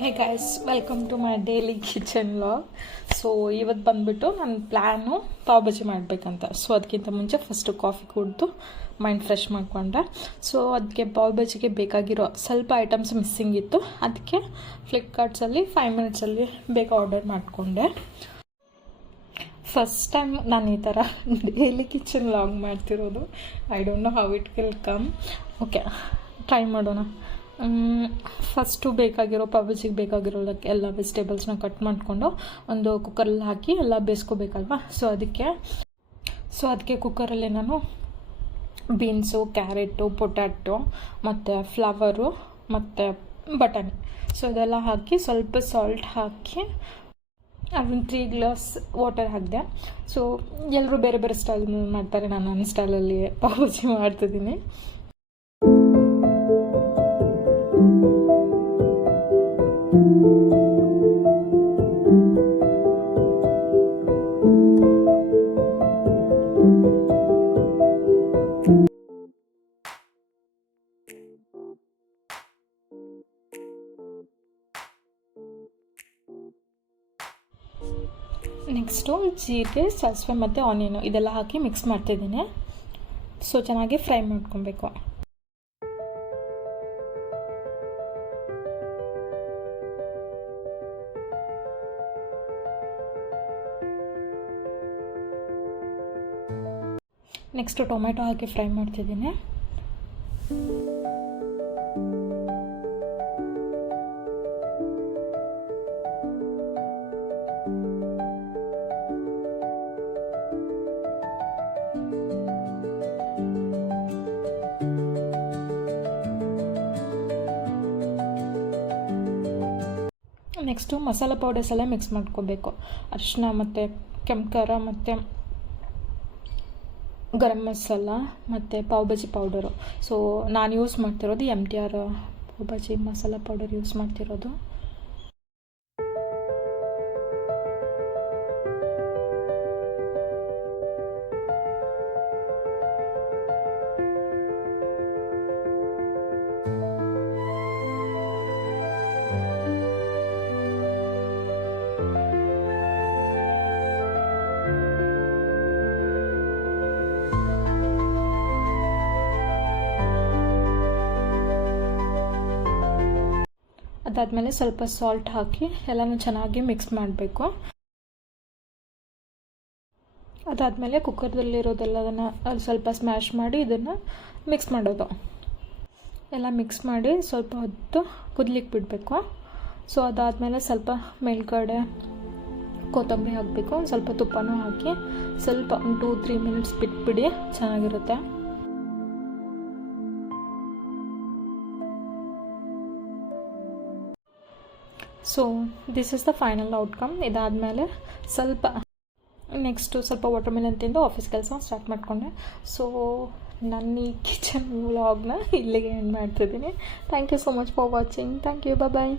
Hey guys, welcome to my daily kitchen vlog. So ಇವತ್ತು ಬಂದುಬಿಟ್ಟು ನನ್ನ ಪ್ಲ್ಯಾನು ಪಾವ್ ಭಾಜಿ ಮಾಡಬೇಕಂತ. ಸೊ ಅದಕ್ಕಿಂತ ಮುಂಚೆ ಫಸ್ಟು ಕಾಫಿ ಕುಡಿದು ಮೈಂಡ್ ಫ್ರೆಶ್ ಮಾಡಿಕೊಂಡೆ. ಸೊ ಅದಕ್ಕೆ ಪಾವ್ ಭಾಜಿಗೆ ಬೇಕಾಗಿರೋ ಸ್ವಲ್ಪ ಐಟಮ್ಸ್ ಮಿಸ್ಸಿಂಗ್ ಇತ್ತು. ಅದಕ್ಕೆ ಫ್ಲಿಪ್ಕಾರ್ಟ್ಸಲ್ಲಿ 5 ಮಿನಿಟ್ಸಲ್ಲಿ ಬೇಗ ಆರ್ಡರ್ ಮಾಡಿಕೊಂಡೆ. ಫಸ್ಟ್ ಟೈಮ್ ನಾನು ಈ ಥರ ಡೈಲಿ ಕಿಚನ್ ವ್ಲಾಗ್ ಮಾಡ್ತಿರೋದು. I don't know how it will come. Okay, try ಮಾಡೋಣ. ಫಸ್ಟು ಬೇಕಾಗಿರೋ ಪಾವ್ ಭಾಜಿಗೆ ಬೇಕಾಗಿರೋದಕ್ಕೆ ಎಲ್ಲ ವೆಜಿಟೇಬಲ್ಸ್ನ ಕಟ್ ಮಾಡಿಕೊಂಡು ಒಂದು ಕುಕ್ಕರಲ್ಲಿ ಹಾಕಿ ಎಲ್ಲ ಬೇಯಿಸ್ಕೋಬೇಕಲ್ವ. ಸೊ ಅದಕ್ಕೆ ಕುಕ್ಕರಲ್ಲಿ ನಾನು ಬೀನ್ಸು, ಕ್ಯಾರೆಟು, ಪೊಟ್ಯಾಟೊ ಮತ್ತು ಫ್ಲವರು ಮತ್ತು ಬಟಾಣಿ ಸೊ ಇದೆಲ್ಲ ಹಾಕಿ ಸ್ವಲ್ಪ ಸಾಲ್ಟ್ ಹಾಕಿ ಅದನ್ನು 3 ಗ್ಲಾಸ್ ವಾಟರ್ ಹಾಕಿದೆ. ಸೊ ಎಲ್ಲರೂ ಬೇರೆ ಬೇರೆ ಸ್ಟೈಲ್ ಮಾಡ್ತಾರೆ, ನಾನು ನನ್ನ ಸ್ಟೈಲಲ್ಲಿ ಪಾವ್ ಭಾಜಿ ಮಾಡ್ತಿದ್ದೀನಿ. ನೆಕ್ಸ್ಟು ಜೀರಿಗೆ, ಸಾಸಿವೆ ಮತ್ತು ಆನಿಯನು ಇದೆಲ್ಲ ಹಾಕಿ ಮಿಕ್ಸ್ ಮಾಡ್ತಿದ್ದೀನಿ. ಸೊ ಚೆನ್ನಾಗಿ ಫ್ರೈ ಮಾಡ್ಕೊಬೇಕು. ನೆಕ್ಸ್ಟು ಟೊಮೆಟೊ ಹಾಕಿ ಫ್ರೈ ಮಾಡ್ತಿದ್ದೀನಿ. ನೆಕ್ಸ್ಟು ಮಸಾಲ ಪೌಡರ್ಸ್ ಎಲ್ಲ ಮಿಕ್ಸ್ ಮಾಡ್ಕೋಬೇಕು. ಅರಿಶಿನ ಮತ್ತು ಕೆಂಪು ಖಾರ ಮತ್ತು ಗರಂ ಮಸಾಲ ಮತ್ತು ಪಾವ್ ಭಾಜಿ ಪೌಡರು. ಸೊ ನಾನು ಯೂಸ್ ಮಾಡ್ತಿರೋದು MTR pav bhaji masala powder use ಮಾಡ್ತಿರೋದು. ಅದಾದಮೇಲೆ ಸ್ವಲ್ಪ ಸಾಲ್ಟ್ ಹಾಕಿ ಎಲ್ಲನೂ ಚೆನ್ನಾಗಿ ಮಿಕ್ಸ್ ಮಾಡಬೇಕು. ಅದಾದಮೇಲೆ ಕುಕ್ಕರ್ದಲ್ಲಿರೋದೆಲ್ಲದನ್ನು ಸ್ವಲ್ಪ ಸ್ಮ್ಯಾಶ್ ಮಾಡಿ ಇದನ್ನು ಮಿಕ್ಸ್ ಮಾಡೋದು. ಎಲ್ಲ ಮಿಕ್ಸ್ ಮಾಡಿ ಸ್ವಲ್ಪ ಹೊತ್ತು ಕುದ್ಲಿಕ್ಕೆ ಬಿಡಬೇಕು. ಸೊ ಅದಾದಮೇಲೆ ಸ್ವಲ್ಪ ಮೇಲ್ಗಡೆ ಕೊತ್ತಂಬರಿ ಹಾಕಬೇಕು. ಒಂದು ಸ್ವಲ್ಪ ತುಪ್ಪನೂ ಹಾಕಿ ಸ್ವಲ್ಪ 2-3 ಮಿನಿಟ್ಸ್ ಬಿಟ್ಬಿಡಿ, ಚೆನ್ನಾಗಿರುತ್ತೆ. So this is the final outcome. ಇದಾದಮೇಲೆ ನೆಕ್ಸ್ಟು ಸ್ವಲ್ಪ ವಾಟರ್ ಮೆಲನ್ ತಿಂದು ಆಫೀಸ್ ಕೆಲಸ ಸ್ಟಾರ್ಟ್ ಮಾಡಿಕೊಂಡೆ. ಸೊ ನನ್ನ ಈ ಕಿಚನ್ ವ್ಲಾಗ್ನ ಇಲ್ಲಿಗೆ ಎಂಡ್ ಮಾಡ್ತಿದ್ದೀನಿ. Thank you so much for watching. Thank you. Bye.